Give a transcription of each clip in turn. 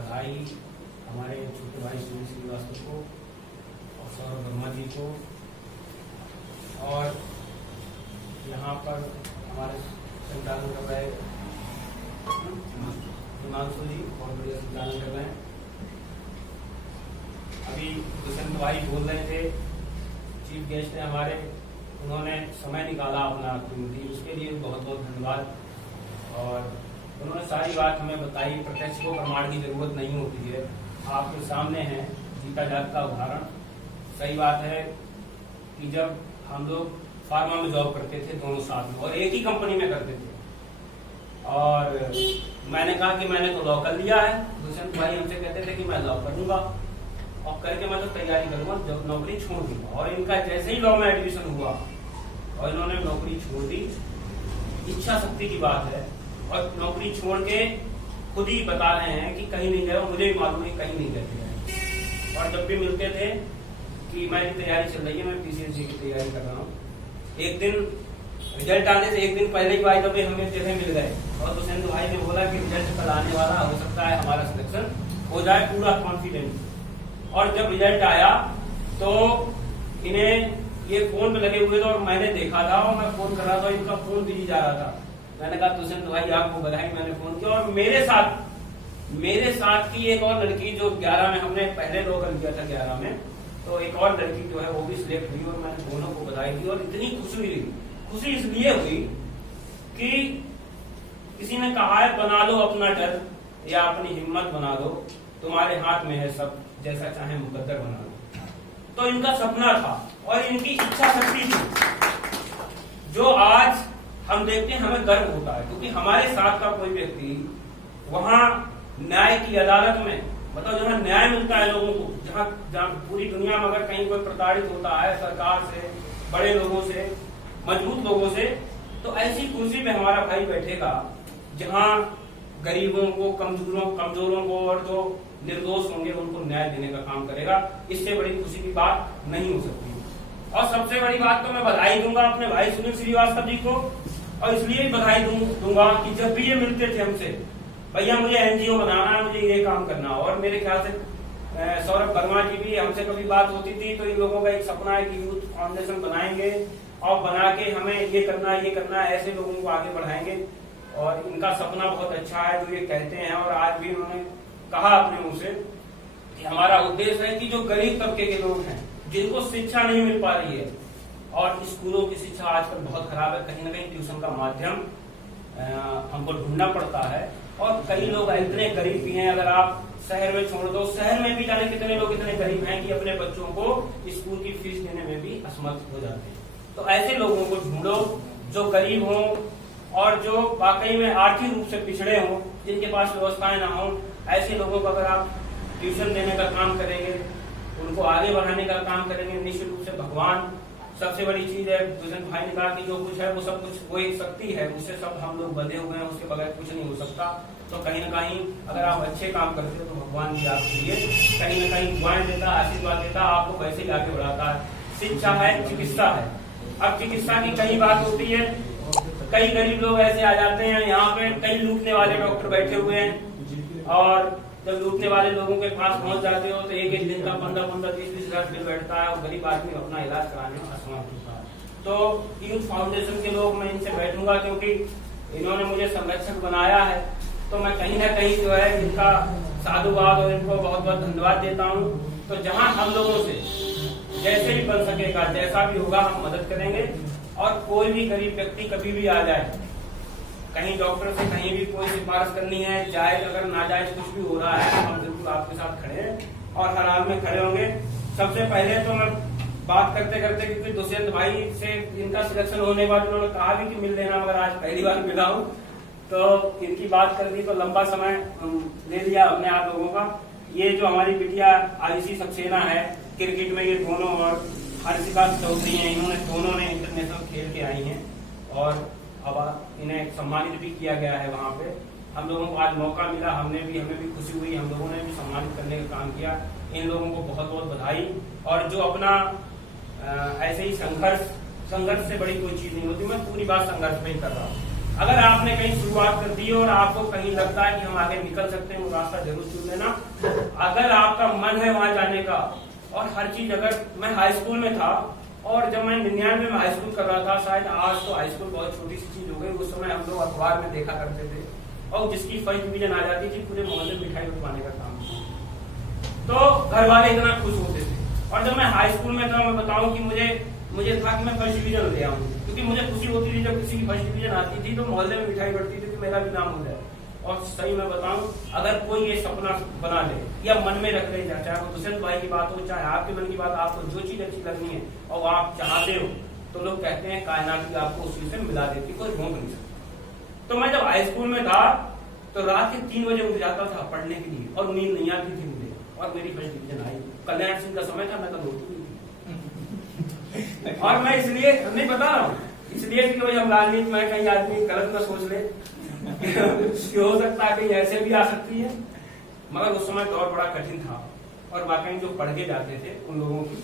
बधाई हमारे छोटे भाई सुनील श्रीवास्तव को और सौरभ वर्मा जी को, और यहाँ पर हमारे संचालन कर रहे हिमांशु जी बहुत बढ़िया संचालन कर रहे हैं। अभी दुष्यंत भाई बोल रहे थे, चीफ गेस्ट है हमारे, उन्होंने समय निकाला अपना कीमती, उसके लिए बहुत बहुत धन्यवाद। और उन्होंने सारी बात हमें बताई, प्रत्यक्ष को प्रमाण की जरूरत नहीं होती है, आपके सामने है जीता जाग का उदाहरण। सही बात है कि जब हम लोग फार्मा में जॉब करते थे दोनों साथ में और एक ही कंपनी में करते थे, और मैंने कहा कि मैंने तो लॉ कर लिया है, दुष्यंत भाई हमसे कहते थे कि मैं लॉ करूंगा और करके मैं तो तैयारी करूंगा, जब नौकरी छोड़ दूंगा। और इनका जैसे ही लॉ में एडमिशन हुआ और इन्होंने नौकरी छोड़ दी, इच्छा शक्ति की बात है, और नौकरी छोड़ के खुद ही बता रहे हैं कि कहीं नहीं गए, मुझे भी मालूम है कहीं नहीं गए। और जब भी मिलते थे कि मेरी तैयारी चल रही है, मैं पीसीएससी की तैयारी कर रहा हूँ, एक दिन रिजल्ट आने से एक दिन पहले ही भाई तभी हमें जगह मिल गए और दुष्यंत भाई ने बोला कि रिजल्ट कल आने वाला, हो सकता है हमारा सिलेक्शन हो जाए, पूरा कॉन्फिडेंस। और जब रिजल्ट आया तो इन्हें ये फोन पे लगे हुए थे और मैंने देखा था और मैं फोन कर रहा था, इनका फोन बिजी जा रहा था। मैंने कहा दुष्यंत भाई आपको बधाई, मैंने फोन किया। और मेरे साथ की एक और लड़की जो 11 में हमने पहले लॉ कर लिया था 11 में, तो एक और लड़की जो है वो भी सिलेक्ट हुई और मैंने दोनों को बधाई दी। और इतनी खुशी हुई, खुशी इसलिए हुई कि किसी ने कहा है बना लो अपना डर या अपनी हिम्मत बना लो, तुम्हारे हाथ में है सब, जैसा चाहे मुकद्दर बना लो। तो इनका सपना था और इनकी इच्छा शक्ति थी, जो आज हम देखते हैं हमें गर्व होता है, क्योंकि हमारे साथ का कोई व्यक्ति वहां न्याय की अदालत में, मतलब जहाँ न्याय मिलता है लोगों को, जहाँ पूरी दुनिया में अगर कहीं कोई प्रताड़ित होता है सरकार से, बड़े लोगों से, मजबूत लोगों से, तो ऐसी कुर्सी पे हमारा भाई बैठेगा जहाँ गरीबों को, कमजोरों को और जो निर्दोष होंगे उनको न्याय देने का काम करेगा। इससे बड़ी खुशी की बात नहीं हो सकती। और सबसे बड़ी बात तो मैं बधाई दूंगा अपने भाई सुनील श्रीवास्तव जी को, और इसलिए बधाई दूंगा कि जब भी ये मिलते थे हमसे, भैया मुझे एनजीओ बनाना है, मुझे ये काम करना। और मेरे ख्याल से सौरभ वर्मा जी भी, हमसे कभी बात होती थी तो इन लोगों का एक सपना है कि यूथ फाउंडेशन बनाएंगे और बना के हमें ये करना है, ऐसे लोगों को आगे बढ़ाएंगे। और इनका सपना बहुत अच्छा है जो ये कहते हैं, और आज भी उन्होंने कहा अपने मुंह से कि हमारा उद्देश्य है कि जो गरीब तबके के लोग हैं, जिनको शिक्षा नहीं मिल पा रही है, और स्कूलों की शिक्षा आजकल बहुत खराब है, कहीं ना कहीं ट्यूशन का माध्यम हमको ढूंढना पड़ता है। और कई लोग इतने गरीब भी हैं, अगर आप शहर में छोड़ दो, शहर में भी जाने कितने लोग इतने गरीब हैं कि अपने बच्चों को स्कूल की फीस देने में भी असमर्थ हो जाते हैं। तो ऐसे लोगों को ढूंढो जो गरीब हों और जो वाकई में आर्थिक रूप से पिछड़े हों, जिनके पास व्यवस्थाएं ना हो, ऐसे लोगों को अगर आप ट्यूशन देने का काम करेंगे, उनको आगे बढ़ाने का काम करेंगे, निश्चित रूप से भगवान सबसे बड़ी चीज है। दुष्यंत भाई ने कहा कि जो कुछ है वो सब कुछ, वो एक शक्ति है, उससे सब हम लोग बंधे हुए हैं, उसके बगैर कुछ नहीं हो सकता। तो कहीं ना कहीं अगर आप अच्छे काम करते हो तो भगवान भी आपके लिए कहीं ना कहीं दुआएं देता, आशीर्वाद देता, आपको वैसे ही आगे बढ़ाता है। शिक्षा है, चिकित्सा है। अब चिकित्सा की कई बात होती है, कई गरीब लोग ऐसे आ जाते हैं यहाँ पे, कई लूटने वाले डॉक्टर बैठे हुए हैं, और जब लूटने वाले लोगों के पास पहुंच जाते हो तो एक दिन का 15-15, 20-20 हजार बिल बैठता है और गरीब आदमी अपना इलाज कराने में असमर्थ होता है। तो यूथ फाउंडेशन के लोग, मैं इनसे बैठूंगा क्योंकि इन्होंने मुझे संरक्षक बनाया है, तो मैं कहीं ना कहीं जो है इनका साधुवाद और इनको बहुत बहुत धन्यवाद देता हूँ। तो जहाँ हम लोगों से जैसे भी बन सकेगा, जैसा भी होगा, हम मदद करेंगे। और कोई भी गरीब व्यक्ति कभी भी आ जाए, कहीं डॉक्टर से कहीं भी कोई सिफारिश करनी है, जायज अगर नाजायज कुछ भी हो रहा है, हम बिल्कुल आपके साथ खड़े हैं और हर हाल में खड़े होंगे। सबसे पहले तो मैं बात करते करते, क्योंकि दुष्यंत भाई से इनका सिलेक्शन होने के बाद उन्होंने कहा भी कि मिल लेना, मगर आज पहली बार मिला हूँ तो इनकी बात कर दी तो लंबा समय ले लिया हमने आप लोगों का। ये जो हमारी बिटिया आयुषी सक्सेना है, क्रिकेट में ये दोनों, और हर्षिका चौधरी हैं, इन्होंने दोनों ने इंटरनेशनल खेल के आई हैं और अब इन्हें सम्मानित भी किया गया है वहाँ पे। हम लोगों को आज मौका मिला, हमें भी खुशी हुई, हम लोगों ने भी सम्मानित करने का काम किया। इन लोगों को बहुत बहुत बधाई। और जो अपना ऐसे ही संघर्ष से बड़ी कोई चीज नहीं होती, मैं पूरी बात संघर्ष में ही कर रहा हूँ। अगर आपने कहीं शुरुआत कर दी है और आपको कहीं लगता है कि हम आगे निकल सकते हैं, वो रास्ता जरूर चुन लेना। अगर आपका मन है वहां जाने का, और हर चीज, अगर मैं हाई स्कूल में था और जब मैं 99 में हाई स्कूल कर रहा था, शायद आज तो हाई स्कूल बहुत छोटी सी चीज हो गई, उस समय हम लोग अखबार में देखा करते थे, और जिसकी फर्स्ट डिवीजन आ जाती थी पूरे मोहल्ले में मिठाई उठवाने का काम, तो घर वाले इतना खुश होते थे। और जब मैं हाई स्कूल में था, मैं बताऊं कि मुझे था कि मैं फर्स्ट डिवीजन ले आऊं, क्योंकि मुझे खुशी होती थी जब किसी की फर्स्ट डिवीजन आती थी तो मोहल्ले में मिठाई बढ़ती थी कि मेरा भी नाम हो जाए। और सही मैं बताऊं, अगर कोई ये सपना बना ले या मन में रख ले, चाहे वो दुष्यंत भाई की बात हो, चाहे आपके मन की बात, आपको जो चीज अच्छी लगनी है और आप चाहते हो, तो लोग कहते हैं कायनात भी आपको उस चीज से मिला देती, कोई रोक नहीं सकता। तो मैं जब हाई स्कूल में था तो रात के 3 बजे उठ जाता था पढ़ने के लिए, और नींद नहीं आती थी मुझे, और मेरी फर्स्ट डिवीजन आई। कल्याण सिंह का समय था, मैं तो रोटी और मैं इसलिए नहीं बता रहा हूँ, इसलिए कि भाई हम राजनीति में कहीं आदमी गलत ना सोच ले कि हो सकता है कहीं ऐसे भी आ सकती है, मगर उस समय दौर बड़ा कठिन था। और वाकई जो पढ़ के जाते थे उन लोगों की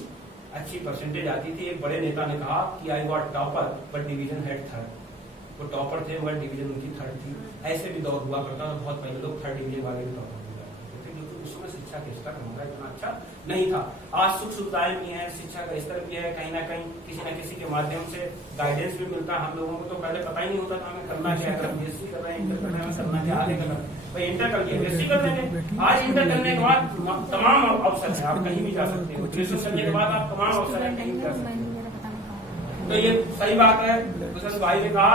अच्छी परसेंटेज आती थी। एक बड़े नेता ने कहा कि I got topper but division head third. वो टॉपर थे मगर डिवीजन उनकी थर्ड थी। ऐसे भी दौर हुआ करता था, बहुत पहले लोग थर्ड डिवीजन वाले भी टॉपर हो जाते थे, क्योंकि उस समय शिक्षा का स्तर हमारा इतना अच्छा नहीं था। आज सुख सुविधाएं भी हैं, शिक्षा का स्तर भी है, कहीं ना कहीं किसी न किसी के माध्यम से गाइडेंस भी मिलता है हम लोगों को। तो पहले पता ही नहीं होता था हमें करना क्या है, बीएससी कर रहे हैं, इंटर कर रहे हैं, करना क्या, आगे करना भाई इंटर कर लिया बीएससी कर लेंगे। आज इंटर करने के बाद तमाम अवसर है, आप कहीं भी जा सकते हो। ग्रेजुएशन करने के बाद आप तमाम अवसर है, कहीं भी जा सकते हो। तो ये सही बात है, दुष्यंत भाई ने कहा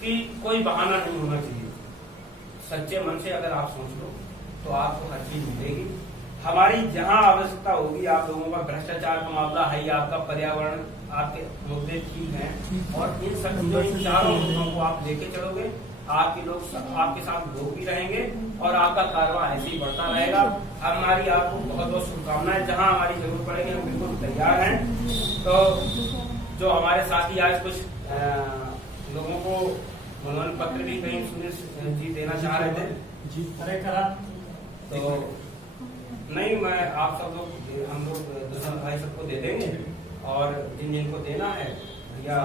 कि कोई बहाना नहीं होना चाहिए। सच्चे मन से अगर आप सोच लो तो आपको हर चीज मिलेगी। हमारी जहां आवश्यकता होगी, आप लोगों का भ्रष्टाचार का मामला है या आपका पर्यावरण, आपके मुद्दे ठीक हैं, और इन सब चीजों, इन चारों मुद्दों को आप लेके चलोगे, आपके लोग आपके साथ लोग भी रहेंगे और आपका कारवां ऐसे ही बढ़ता रहेगा। हमारी आपको बहुत बहुत शुभकामनाएं। जहां हमारी जरूरत पड़ेगी हम बिल्कुल तैयार हैं। तो जो हमारे साथी आज कुछ लोगों को मनोनयन पत्र भी कहीं सुनील जी देना चाह रहे थे जी, तो नहीं, मैं आप सब लोग, हम लोग दुष्यंत भाई सबको दे देंगे, और जिन जिनको देना है या